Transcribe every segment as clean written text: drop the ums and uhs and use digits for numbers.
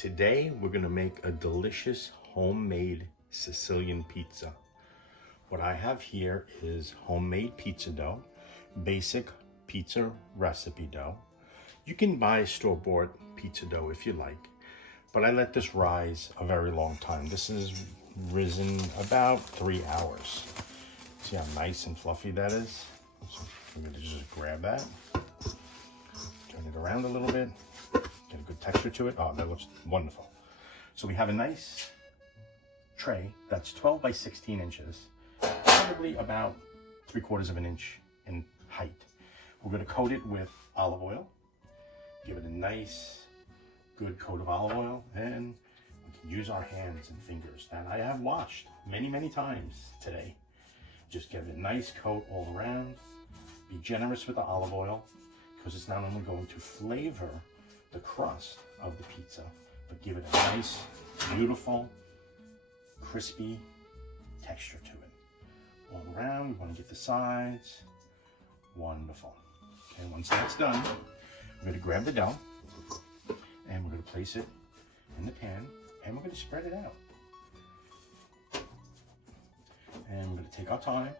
Today, we're gonna make a delicious homemade Sicilian pizza. What I have here is homemade pizza dough, basic pizza recipe dough. You can buy store-bought pizza dough if you like, but I let this rise a very long time. This has risen about 3 hours. See how nice and fluffy that is? So I'm gonna just grab that, turn it around a little bit, get a good texture to it. Oh, that looks wonderful. So we have a nice tray that's 12 by 16 inches, probably about 3/4 of an inch in height. We're gonna coat it with olive oil, give it a nice, good coat of olive oil, and we can use our hands and fingers that I have washed many times today. Just give it a nice coat all around. Be generous with the olive oil because it's not only going to flavor the crust of the pizza, but give it a nice, beautiful, crispy texture to it. All around, we want to get the sides. Wonderful. Okay, once that's done, we're going to grab the dough and we're going to place it in the pan and we're going to spread it out. And we're going to take our time,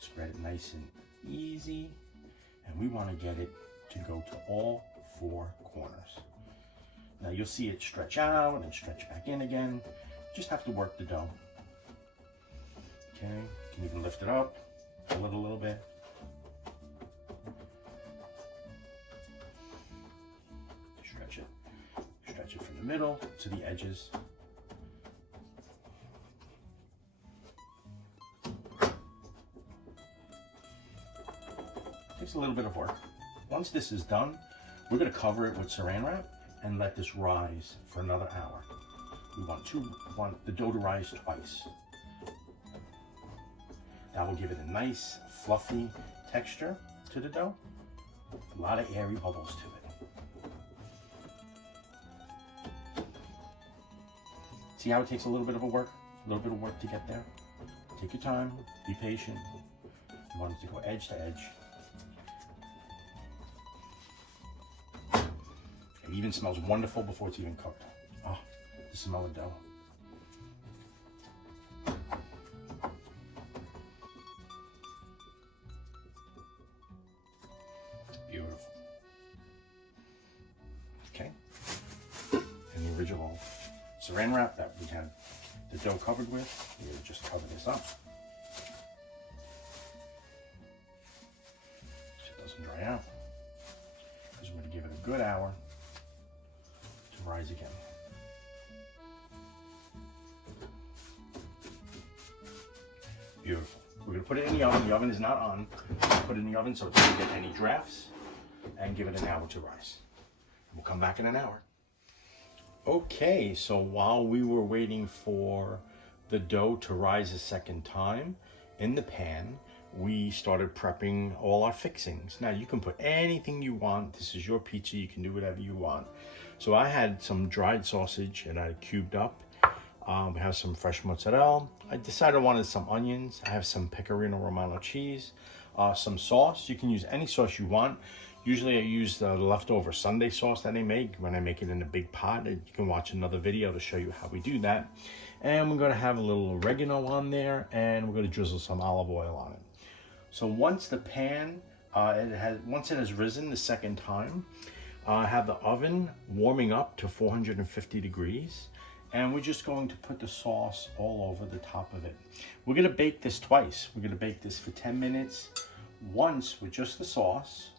spread it nice and easy, and we want to get it to go to all 4 corners. Now you'll see it stretch out and stretch back in again. Just have to work the dough. Okay, you can even lift it up a little bit. Stretch it from the middle to the edges. Takes a little bit of work. Once this is done, we're going to cover it with saran wrap and let this rise for another hour. We want the dough to rise twice. That will give it a nice, fluffy texture to the dough. A lot of airy bubbles to it. See how it takes a little bit of work to get there? Take your time, be patient. You want it to go edge to edge. It even smells wonderful before it's even cooked. Oh, the smell of dough. Beautiful. Okay. And the original saran wrap that we had the dough covered with, we would just cover this up so it doesn't dry out. Because we're going to give it a good hour to rise again. Beautiful. We're going to put it in the oven. The oven is not on. Put it in the oven so it doesn't get any drafts, and give it an hour to rise. We'll come back in an hour. Okay, so while we were waiting for the dough to rise a second time in the pan, we started prepping all our fixings. Now you can put anything you want. This is your pizza. You can do whatever you want. So I had some dried sausage and I cubed up. We have some fresh mozzarella. I decided I wanted some onions. I have some pecorino romano cheese, some sauce. You can use any sauce you want. Usually I use the leftover Sunday sauce that I make when I make it in a big pot. You can watch another video to show you how we do that. And we're going to have a little oregano on there, and we're going to drizzle some olive oil on it. So once the pan, once it has risen the second time, I have the oven warming up to 450 degrees. And we're just going to put the sauce all over the top of it. We're going to bake this twice. We're going to bake this for 10 minutes, once with just the sauce.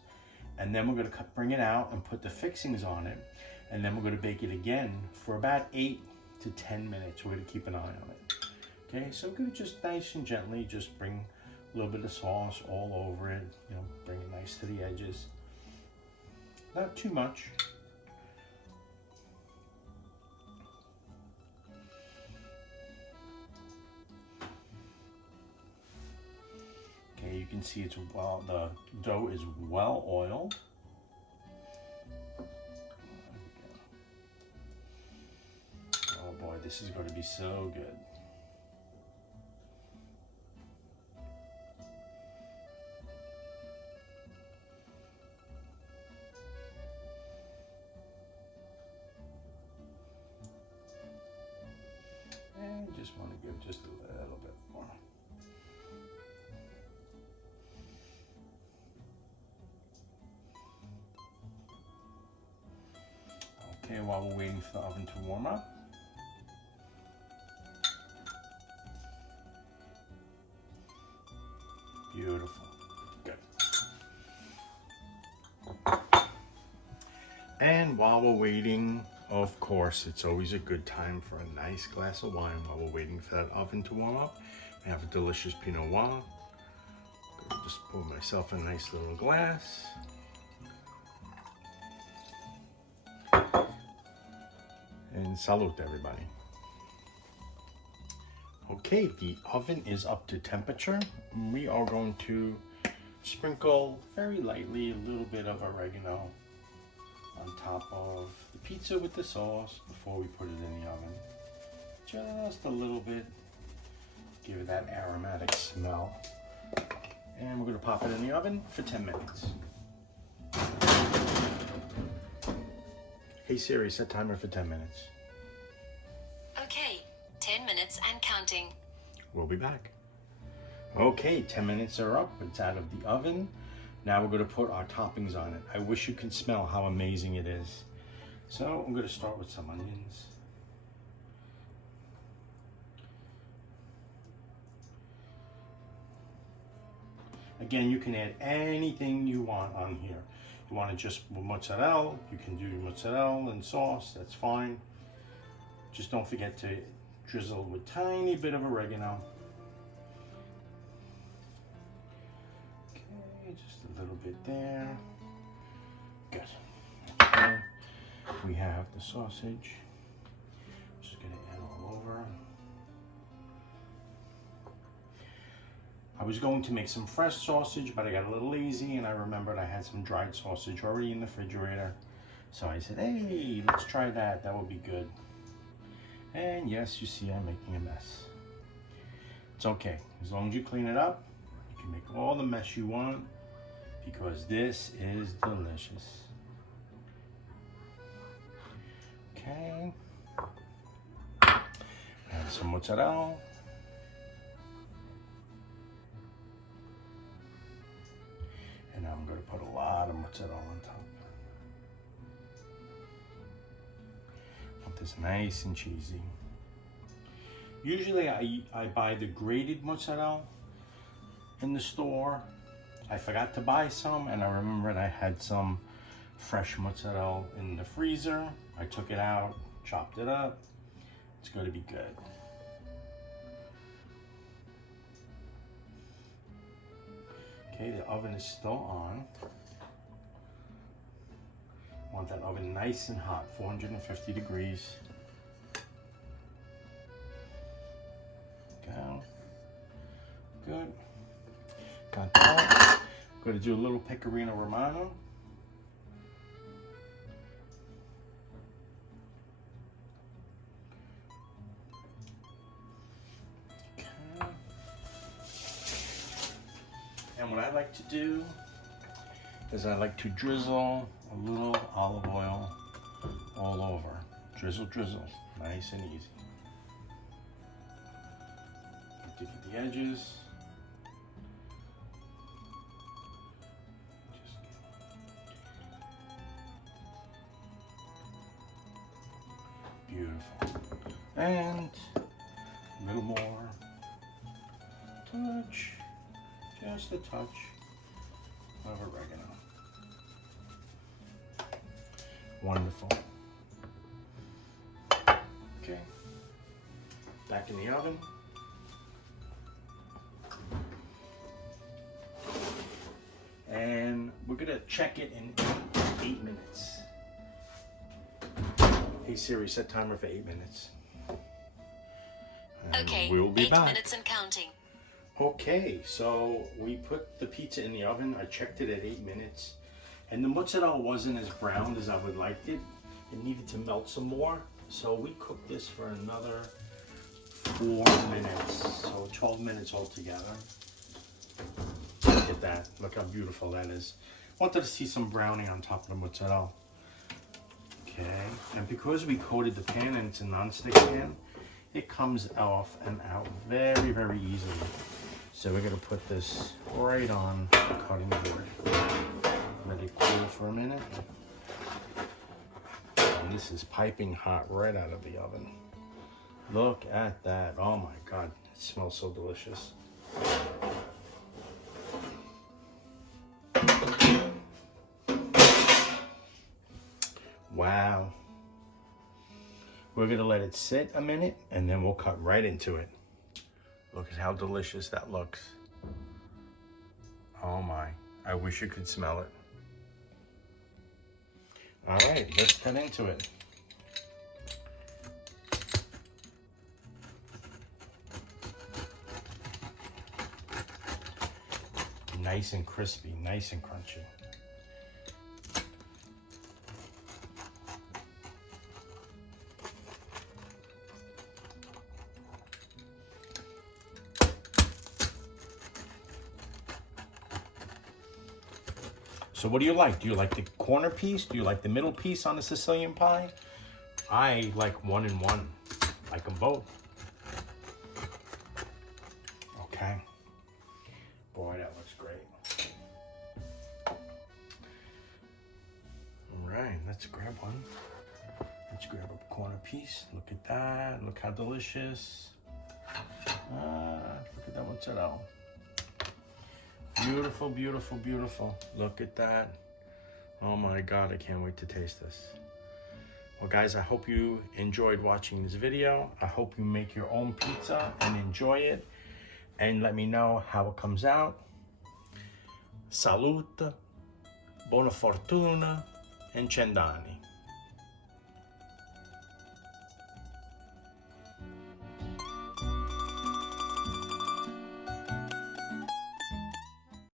And then we're going to bring it out and put the fixings on it. And then we're going to bake it again for about 8 to 10 minutes. We're going to keep an eye on it. Okay, so we're going to just nice and gently just bring a little bit of sauce all over it. You know, bring it nice to the edges. Not too much. Okay, you can see the dough is well oiled. Oh boy, this is going to be so good. while we're waiting for the oven to warm up. Beautiful. Good. And while we're waiting, of course, it's always a good time for a nice glass of wine while we're waiting for that oven to warm up. I have a delicious Pinot Noir. Just pour myself a nice little glass. And salute, everybody. Okay, the oven is up to temperature. We are going to sprinkle very lightly a little bit of oregano on top of the pizza with the sauce before we put it in the oven. Just a little bit, give it that aromatic smell. And we're going to pop it in the oven for 10 minutes. Hey Siri, set timer for 10 minutes. Okay, 10 minutes and counting. We'll be back. Okay, 10 minutes are up. It's out of the oven. Now we're going to put our toppings on it. I wish you could smell how amazing it is. So I'm going to start with some onions. Again, you can add anything you want on here. You want it just with mozzarella, you can do mozzarella and sauce, that's fine. Just don't forget to drizzle with a tiny bit of oregano. Okay, just a little bit there. Good. Okay. We have the sausage. Just gonna add all over. I was going to make some fresh sausage, but I got a little lazy and I remembered I had some dried sausage already in the refrigerator. So I said, hey, let's try that. That would be good. And yes, you see I'm making a mess. It's okay. As long as you clean it up, you can make all the mess you want because this is delicious. Okay. Add some mozzarella. And now I'm going to put a lot of mozzarella on top. Want this nice and cheesy. Usually I buy the grated mozzarella in the store. I forgot to buy some and I remembered I had some fresh mozzarella in the freezer. I took it out, chopped it up. It's going to be good. Okay, the oven is still on. I want that oven nice and hot, 450 degrees. Go. Good. Got that. Going to do a little pecorino romano. And what I like to do is I like to drizzle a little olive oil all over. Drizzle, drizzle, nice and easy. To get the edges. Beautiful. And a little more. Touch. Just a touch of oregano. Wonderful. Okay. Back in the oven. And we're gonna check it in 8 minutes. Hey Siri, set timer for 8 minutes. And okay, we'll be 8 back. minutes and counting. Okay, so we put the pizza in the oven. I checked it at 8 minutes. And the mozzarella wasn't as browned as I would like it. It needed to melt some more. So we cooked this for another 4 minutes. So 12 minutes altogether. Look at that. Look how beautiful that is. Wanted to see some browning on top of the mozzarella. Okay, and because we coated the pan and it's a non-stick pan, it comes off and out very, very easily. So we're gonna put this right on the cutting board. Let it cool for a minute. And this is piping hot right out of the oven. Look at that. Oh my God, it smells so delicious. Wow. We're gonna let it sit a minute and then we'll cut right into it. Look at how delicious that looks. Oh my, I wish you could smell it. All right, let's cut into it. Nice and crispy, nice and crunchy. So what do you like? Do you like the corner piece? Do you like the middle piece on the Sicilian pie? I like 1 and 1. Like them both. Okay. Boy, that looks great. All right, let's grab one. Let's grab a corner piece. Look at that. Look how delicious. Look at that. What's it out? Beautiful, beautiful, beautiful. Look at that. Oh my God, I can't wait to taste this. Well guys, I hope you enjoyed watching this video. I hope you make your own pizza and enjoy it. And let me know how it comes out. Salute, buona fortuna, and Cendani.